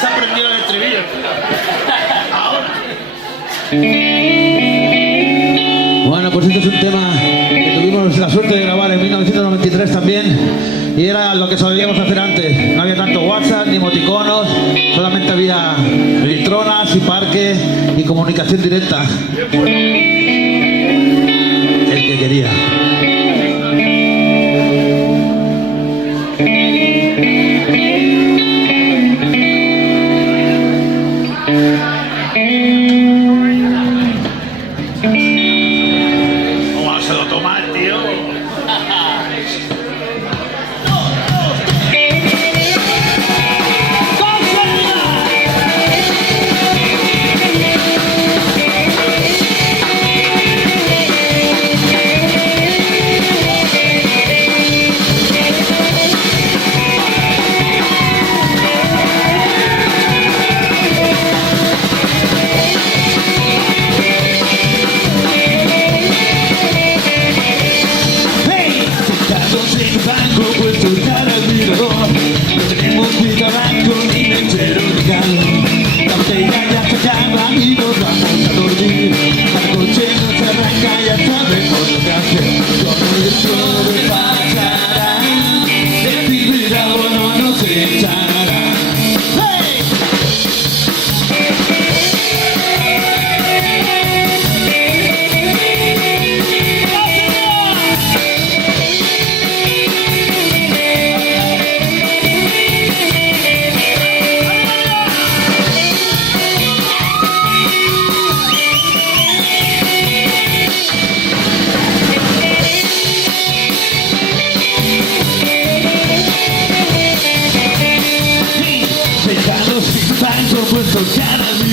se ha aprendido el estribillo. Ahora. Bueno, pues este es un tema que tuvimos la suerte de grabar en 1993 también. Y era lo que solíamos hacer antes. No había tanto WhatsApp ni emoticonos, solamente había litronas y parque y comunicación directa. El que quería. ¿Cómo se lo toma el tío?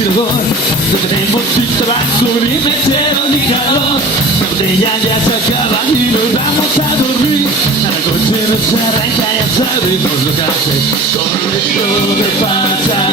No tenemos sin tabaco ni mesero ni calor. La botella ya se acaba y nos vamos a dormir. La coche nos arranca, ya sabemos lo que hace. Con esto de pasar.